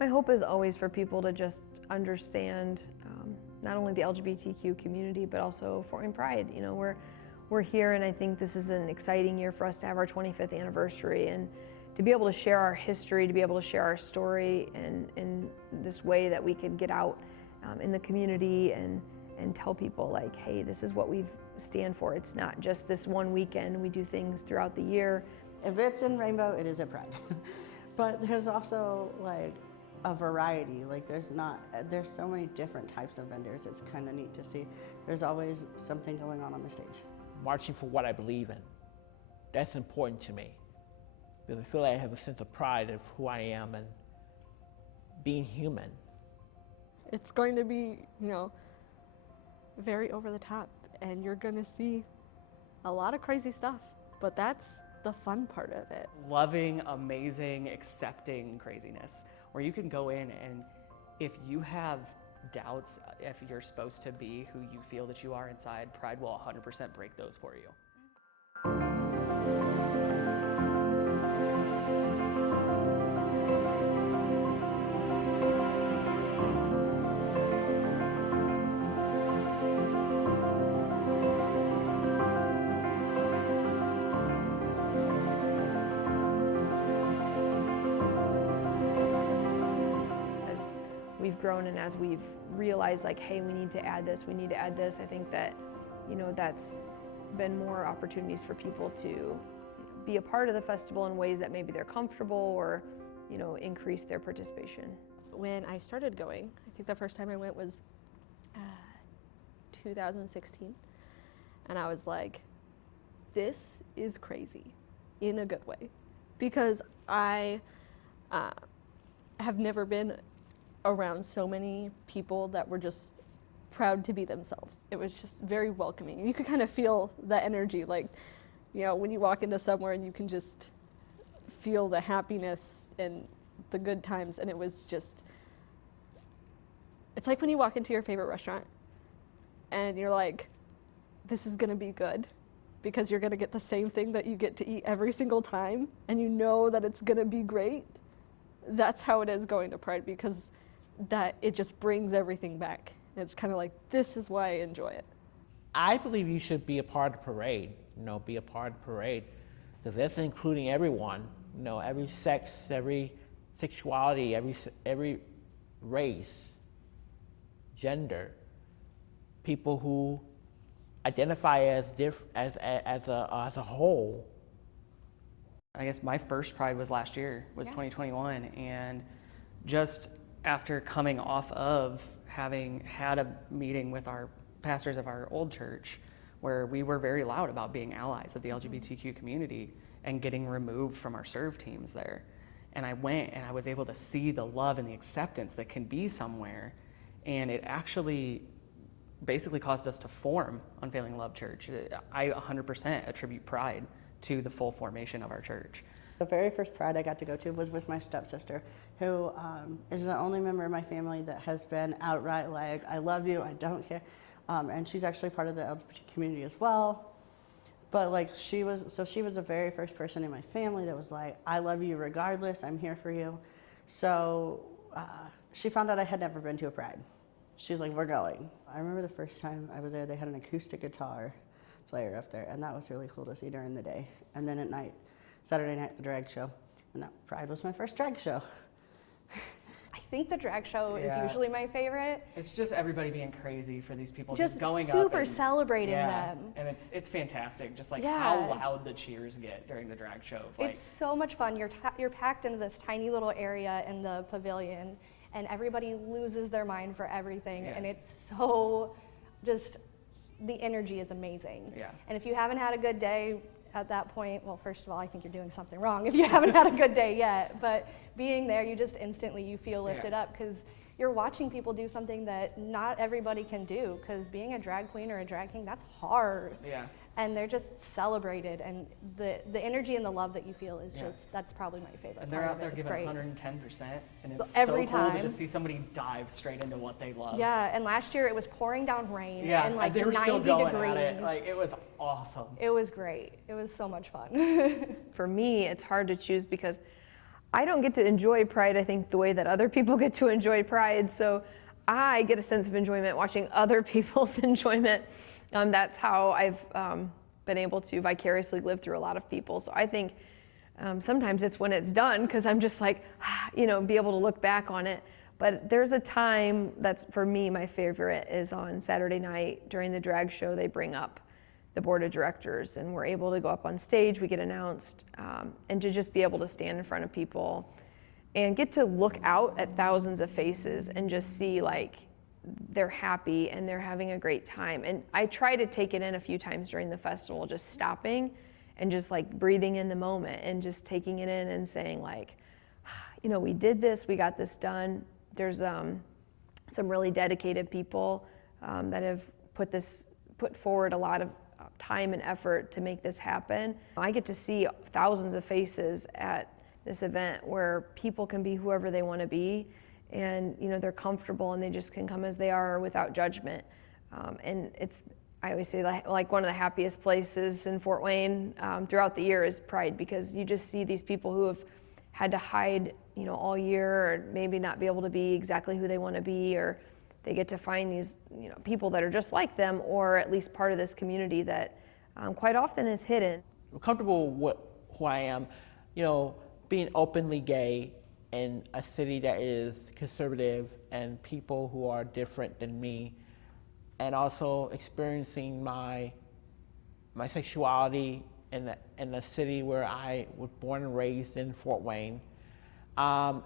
My hope is always for people to just understand not only the LGBTQ community, but also Fort Wayne Pride. You know, we're here, and I think this is an exciting year for us to have our 25th anniversary and to be able to share our history, to be able to share our story in this way that we could get out in the community and tell people like, hey, this is what we stand for. It's not just this one weekend. We do things throughout the year. If it's in Rainbow, it is at Pride. But there's also like a variety. Like there's so many different types of vendors. It's kind of neat to see. There's always something going on the stage. Marching for what I believe in. That's important to me. Because I feel like I have a sense of pride of who I am and being human. It's going to be, you know, very over the top, and you're going to see a lot of crazy stuff, but that's the fun part of it. Loving, amazing, accepting craziness, where you can go in and if you have doubts if you're supposed to be who you feel that you are inside, Pride will 100% break those for you. As we've grown and as we've realized like, hey, we need to add this, I think that, you know, that's been more opportunities for people to be a part of the festival in ways that maybe they're comfortable or, you know, increase their participation. When I started going, I think the first time I went was 2016, and I was like, this is crazy in a good way, because I have never been around so many people that were just proud to be themselves. It was just very welcoming. You could kind of feel the energy, like, you know, when you walk into somewhere and you can just feel the happiness and the good times, and it was just, it's like when you walk into your favorite restaurant and you're like, this is gonna be good because you're gonna get the same thing that you get to eat every single time, and you know that it's gonna be great. That's how it is going to Pride, because that it just brings everything back. It's kind of like, this is why I enjoy it. I believe you should be a part of the parade, you know, be a part of the parade, because that's including everyone, you know, every sex, every sexuality, every race, gender, people who identify as a whole. I guess my first Pride was last year, was 2021, and just after coming off of having had a meeting with our pastors of our old church, where we were very loud about being allies of the LGBTQ community and getting removed from our serve teams there. And I went and I was able to see the love and the acceptance that can be somewhere, and it actually basically caused us to form Unfailing Love Church. I 100% attribute Pride to the full formation of our church. The very first Pride I got to go to was with my stepsister, who is the only member of my family that has been outright like, I love you, I don't care. And she's actually part of the LGBT community as well. But like she was the very first person in my family that was like, I love you regardless, I'm here for you. So she found out I had never been to a Pride. She's like, we're going. I remember the first time I was there, they had an acoustic guitar player up there, and that was really cool to see during the day. And then at night, Saturday night, the drag show. And that Pride was my first drag show. I think the drag show is usually my favorite. It's just everybody being crazy for these people, Just going up super and celebrating them. And it's fantastic, just like Yeah. how loud the cheers get during the drag show. Like, It's so much fun. You're packed into this tiny little area in the pavilion, and everybody loses their mind for everything. Yeah. And it's so just, the energy is amazing. Yeah. And if you haven't had a good day at that point, well, first of all, I think you're doing something wrong if you haven't had a good day yet. But being there, you just instantly, you feel lifted up, because you're watching people do something that not everybody can do, because being a drag queen or a drag king, that's hard. Yeah. And they're just celebrated, and the energy and the love that you feel is just, that's probably my favorite And they're part out of there it. It's giving great. 110%, and it's Every so cool to time. just see somebody dive straight into what they love. Yeah, and last year it was pouring down rain Yeah, and like they were 90 still going degrees. at it. Like, it was awesome. It was great. It was so much fun. For me, it's hard to choose because I don't get to enjoy Pride, I think, the way that other people get to enjoy Pride. So I get a sense of enjoyment watching other people's enjoyment. That's how I've been able to vicariously live through a lot of people. So I think sometimes it's when it's done, because I'm just like, be able to look back on it. But there's a time that's, for me, my favorite is on Saturday night during the drag show. They bring up the board of directors, and we're able to go up on stage, we get announced, and to just be able to stand in front of people and get to look out at thousands of faces and just see like they're happy and they're having a great time. And I try to take it in a few times during the festival, just stopping and just like breathing in the moment and just taking it in and saying like, we did this, we got this done. There's some really dedicated people that have put forward a lot of time and effort to make this happen. I get to see thousands of faces at this event where people can be whoever they want to be, and they're comfortable and they just can come as they are without judgment. And I always say like one of the happiest places in Fort Wayne throughout the year is Pride, because you just see these people who have had to hide all year, or maybe not be able to be exactly who they want to be, or they get to find these people that are just like them, or at least part of this community that quite often is hidden. I'm comfortable with who I am, being openly gay in a city that is conservative and people who are different than me, and also experiencing my sexuality in the city where I was born and raised in Fort Wayne.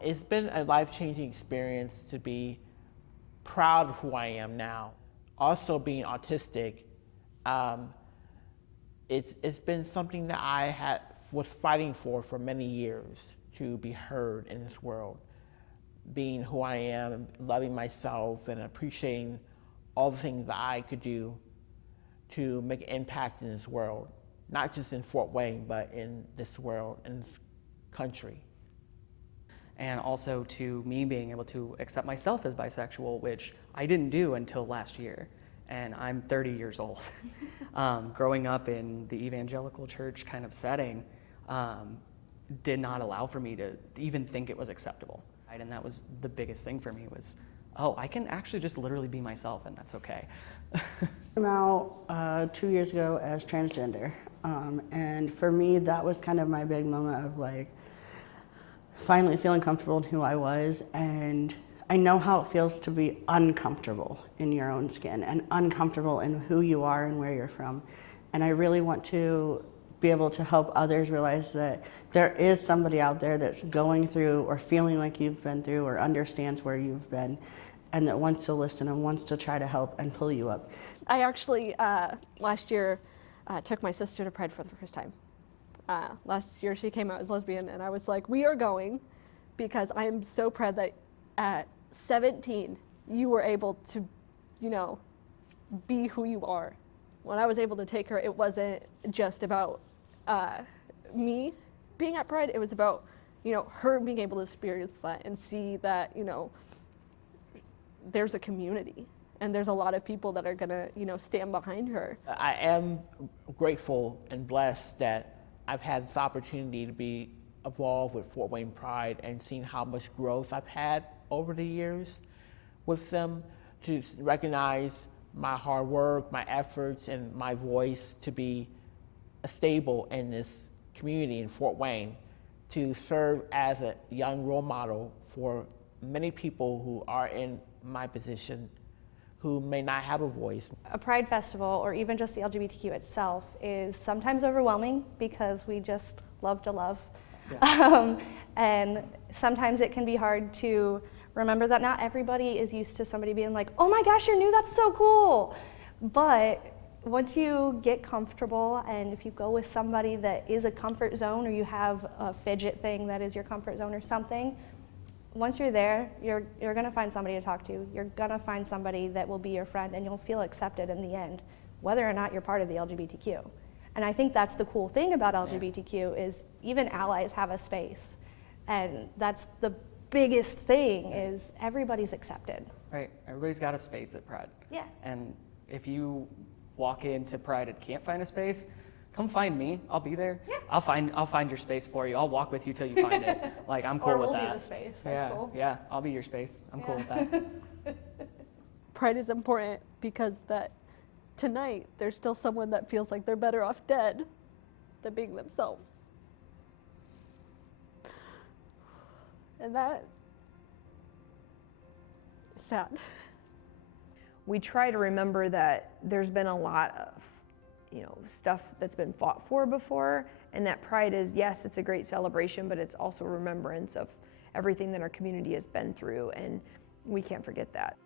It's been a life-changing experience to be proud of who I am now. Also being autistic, it's been something that I was fighting for many years, to be heard in this world. Being who I am, and loving myself, and appreciating all the things that I could do to make an impact in this world. Not just in Fort Wayne, but in this world, in this country. And also to me being able to accept myself as bisexual, which I didn't do until last year, and I'm 30 years old. Growing up in the evangelical church kind of setting did not allow for me to even think it was acceptable. And that was the biggest thing for me was, I can actually just literally be myself, and that's okay. I came out 2 years ago as transgender, and for me that was kind of my big moment of like finally feeling comfortable in who I was. And I know how it feels to be uncomfortable in your own skin and uncomfortable in who you are and where you're from. And I really want to be able to help others realize that there is somebody out there that's going through or feeling like you've been through or understands where you've been, and that wants to listen and wants to try to help and pull you up. I actually, last year, took my sister to Pride for the first time. Last year she came out as lesbian, and I was like, we are going, because I am so proud that at 17 you were able to, be who you are. When I was able to take her, it wasn't just about me being at Pride, it was about, her being able to experience that and see that, there's a community. And there's a lot of people that are gonna, stand behind her. I am grateful and blessed that I've had this opportunity to be involved with Fort Wayne Pride and seen how much growth I've had over the years with them, to recognize my hard work, my efforts, and my voice to be stable in this community in Fort Wayne, to serve as a young role model for many people who are in my position who may not have a voice. A Pride festival, or even just the LGBTQ itself, is sometimes overwhelming because we just love to love. Yeah. And sometimes it can be hard to remember that not everybody is used to somebody being like, oh my gosh, you're new, that's so cool. But once you get comfortable, and if you go with somebody that is a comfort zone, or you have a fidget thing that is your comfort zone or something, once you're there, you're gonna find somebody to talk to. You're gonna find somebody that will be your friend, and you'll feel accepted in the end, whether or not you're part of the LGBTQ. And I think that's the cool thing about LGBTQ is even allies have a space. And that's the biggest thing, is everybody's accepted. Right, everybody's got a space at Pride. Yeah. And if you walk into Pride and can't find a space, come find me. I'll be there. Yeah. I'll find your space for you. I'll walk with you till you find it. Like, I'm cool Or with we'll that. be the space. That's Yeah, cool. yeah. I'll be your space. I'm cool with that. Pride is important because that tonight there's still someone that feels like they're better off dead than being themselves. And that is sad. We try to remember that there's been a lot of, stuff that's been fought for before, and that Pride is, yes, it's a great celebration, but it's also a remembrance of everything that our community has been through, and we can't forget that.